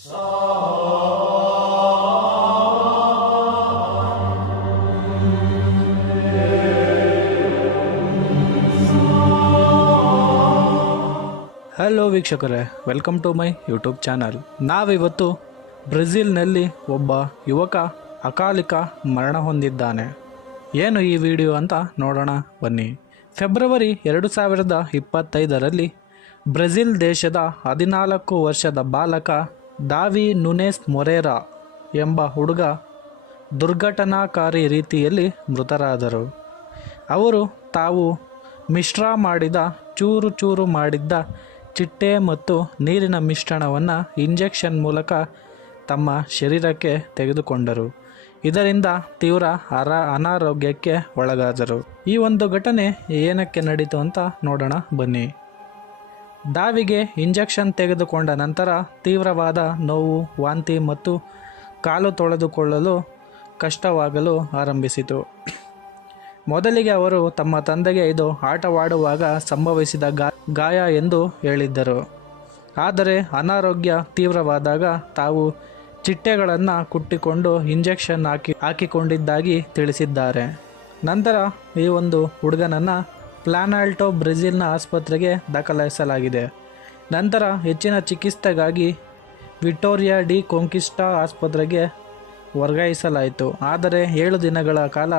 Hello ವೀಕ್ಷಕರೇ, welcome to my YouTube channel. ನಾವಿವತ್ತು ಬ್ರೆಜಿಲ್ನಲ್ಲಿ ಒಬ್ಬ ಯುವಕ ಅಕಾಲಿಕ ಮರಣ ಹೊಂದಿದ್ದಾನೆ. ಏನು ಈ ವಿಡಿಯೋ ಅಂತ ನೋಡೋಣ ಬನ್ನಿ. ಫೆಬ್ರವರಿ 2025ರಲ್ಲಿ ಬ್ರೆಜಿಲ್ ದೇಶದ 14 ವರ್ಷದ ಬಾಲಕ ದಾವಿ ನುನೆಸ್ ಮೊರೇರಾ ಎಂಬ ಹುಡುಗ ದುರ್ಘಟನಾಕಾರಿ ರೀತಿಯಲ್ಲಿ ಮೃತರಾದರು. ಅವರು ತಾವು ಮಿಶ್ರ ಮಾಡಿದ ಚೂರು ಮಾಡಿದ್ದ ಚಿಟ್ಟೆ ಮತ್ತು ನೀರಿನ ಮಿಶ್ರಣವನ್ನು ಇಂಜೆಕ್ಷನ್ ಮೂಲಕ ತಮ್ಮ ಶರೀರಕ್ಕೆ ತೆಗೆದುಕೊಂಡರು. ಇದರಿಂದ ತೀವ್ರ ಅನಾರೋಗ್ಯಕ್ಕೆ ಒಳಗಾದರು. ಈ ಒಂದು ಘಟನೆ ಏನಕ್ಕೆ ನಡೀತು ಅಂತ ನೋಡೋಣ ಬನ್ನಿ. ದಾವಿಗೆ ಇಂಜೆಕ್ಷನ್ ತೆಗೆದುಕೊಂಡ ನಂತರ ತೀವ್ರವಾದ ನೋವು, ವಾಂತಿ ಮತ್ತು ಕಾಲು ತೊಳೆದುಕೊಳ್ಳಲು ಕಷ್ಟವಾಗಲು ಆರಂಭಿಸಿತು. ಮೊದಲಿಗೆ ಅವರು ತಮ್ಮ ತಂದೆಗೆ ಇದು ಆಟವಾಡುವಾಗ ಸಂಭವಿಸಿದ ಗಾಯ ಎಂದು ಹೇಳಿದ್ದರು. ಆದರೆ ಅನಾರೋಗ್ಯ ತೀವ್ರವಾದಾಗ ತಾವು ಚಿಟ್ಟೆಗಳನ್ನು ಕುಟ್ಟಿಕೊಂಡು ಇಂಜೆಕ್ಷನ್ ಹಾಕಿಕೊಂಡಿದ್ದಾಗಿ ತಿಳಿಸಿದ್ದಾರೆ. ನಂತರ ಈ ಒಂದು ಹುಡುಗನನ್ನು ಪ್ಲಾನಾಲ್ಟೋ ಬ್ರೆಜಿಲ್ನ ಆಸ್ಪತ್ರೆಗೆ ದಾಖಲಿಸಲಾಗಿದೆ. ನಂತರ ಹೆಚ್ಚಿನ ಚಿಕಿತ್ಸೆಗಾಗಿ ವಿಟೋರಿಯಾ ಡಿ ಕಾಂಕ್ವಿಸ್ಟಾ ಆಸ್ಪತ್ರೆಗೆ ವರ್ಗಾಯಿಸಲಾಯಿತು. ಆದರೆ 7 ದಿನಗಳ ಕಾಲ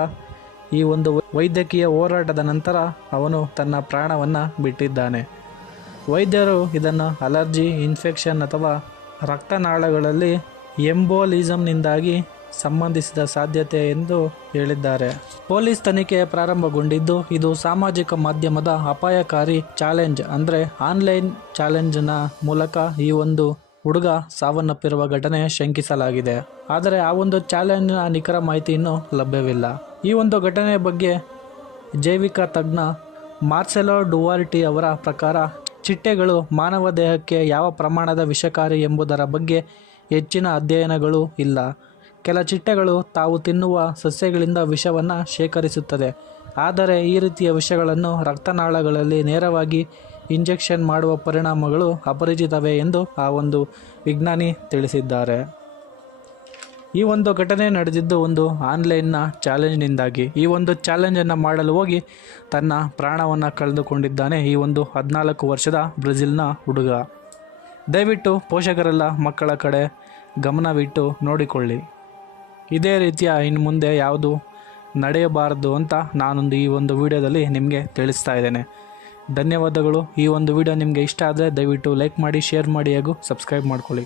ಈ ಒಂದು ವೈದ್ಯಕೀಯ ಹೋರಾಟದ ನಂತರ ಅವನು ತನ್ನ ಪ್ರಾಣವನ್ನು ಬಿಟ್ಟಿದ್ದಾನೆ. ವೈದ್ಯರು ಇದನ್ನು ಅಲರ್ಜಿ, ಇನ್ಫೆಕ್ಷನ್ ಅಥವಾ ರಕ್ತನಾಳಗಳಲ್ಲಿ ಎಂಬೋಲಿಸಮ್ನಿಂದಾಗಿ ಸಂಬಂಧಿಸಿದ ಸಾಧ್ಯತೆ ಎಂದು ಹೇಳಿದ್ದಾರೆ. ಪೊಲೀಸ್ ತನಿಖೆ ಪ್ರಾರಂಭಗೊಂಡಿದ್ದು, ಇದು ಸಾಮಾಜಿಕ ಮಾಧ್ಯಮದ ಅಪಾಯಕಾರಿ ಚಾಲೆಂಜ್ ಅಂದರೆ ಆನ್ಲೈನ್ ಚಾಲೆಂಜ್ನ ಮೂಲಕ ಈ ಒಂದು ಹುಡುಗ ಸಾವನ್ನಪ್ಪಿರುವ ಘಟನೆ ಶಂಕಿಸಲಾಗಿದೆ. ಆದರೆ ಆ ಒಂದು ಚಾಲೆಂಜ್ನ ನಿಖರ ಮಾಹಿತಿ ಇನ್ನೂ ಲಭ್ಯವಿಲ್ಲ. ಈ ಒಂದು ಘಟನೆಯ ಬಗ್ಗೆ ಜೈವಿಕ ತಜ್ಞ ಮಾರ್ಸೆಲೋ ಡುವಾರ್ಟಿ ಅವರ ಪ್ರಕಾರ ಚಿಟ್ಟೆಗಳು ಮಾನವ ದೇಹಕ್ಕೆ ಯಾವ ಪ್ರಮಾಣದ ವಿಷಕಾರಿ ಎಂಬುದರ ಬಗ್ಗೆ ಹೆಚ್ಚಿನ ಅಧ್ಯಯನಗಳು ಇಲ್ಲ. ಕೆಲ ಚಿಟ್ಟೆಗಳು ತಾವು ತಿನ್ನುವ ಸಸ್ಯಗಳಿಂದ ವಿಷವನ್ನು ಶೇಖರಿಸುತ್ತದೆ. ಆದರೆ ಈ ರೀತಿಯ ವಿಷಗಳನ್ನು ರಕ್ತನಾಳಗಳಲ್ಲಿ ನೇರವಾಗಿ ಇಂಜೆಕ್ಷನ್ ಮಾಡುವ ಪರಿಣಾಮಗಳು ಅಪರಿಚಿತವೇ ಎಂದು ಆ ಒಂದು ವಿಜ್ಞಾನಿ ತಿಳಿಸಿದ್ದಾರೆ. ಈ ಒಂದು ಘಟನೆ ನಡೆದಿದ್ದು ಒಂದು ಆನ್ಲೈನ್ನ ಚಾಲೆಂಜ್ನಿಂದಾಗಿ. ಈ ಒಂದು ಚಾಲೆಂಜನ್ನು ಮಾಡಲು ಹೋಗಿ ತನ್ನ ಪ್ರಾಣವನ್ನು ಕಳೆದುಕೊಂಡಿದ್ದಾನೆ ಈ ಒಂದು 14 ವರ್ಷದ ಬ್ರೆಜಿಲ್ನ ಹುಡುಗ. ದಯವಿಟ್ಟು ಪೋಷಕರೆಲ್ಲ ಮಕ್ಕಳ ಕಡೆ ಗಮನವಿಟ್ಟು ನೋಡಿಕೊಳ್ಳಿ. ಇದೇ ರೀತಿಯ ಇನ್ನು ಮುಂದೆ ಯಾವುದು ನಡೆಯಬಾರದು ಅಂತ ನಾನೊಂದು ಈ ಒಂದು ವಿಡಿಯೋದಲ್ಲಿ ನಿಮಗೆ ತಿಳಿಸ್ತಾ ಇದ್ದೇನೆ. ಧನ್ಯವಾದಗಳು. ಈ ಒಂದು ವಿಡಿಯೋ ನಿಮಗೆ ಇಷ್ಟ ಆದರೆ ದಯವಿಟ್ಟು ಲೈಕ್ ಮಾಡಿ, ಶೇರ್ ಮಾಡಿ ಹಾಗೂ ಸಬ್ಸ್ಕ್ರೈಬ್ ಮಾಡ್ಕೊಳ್ಳಿ.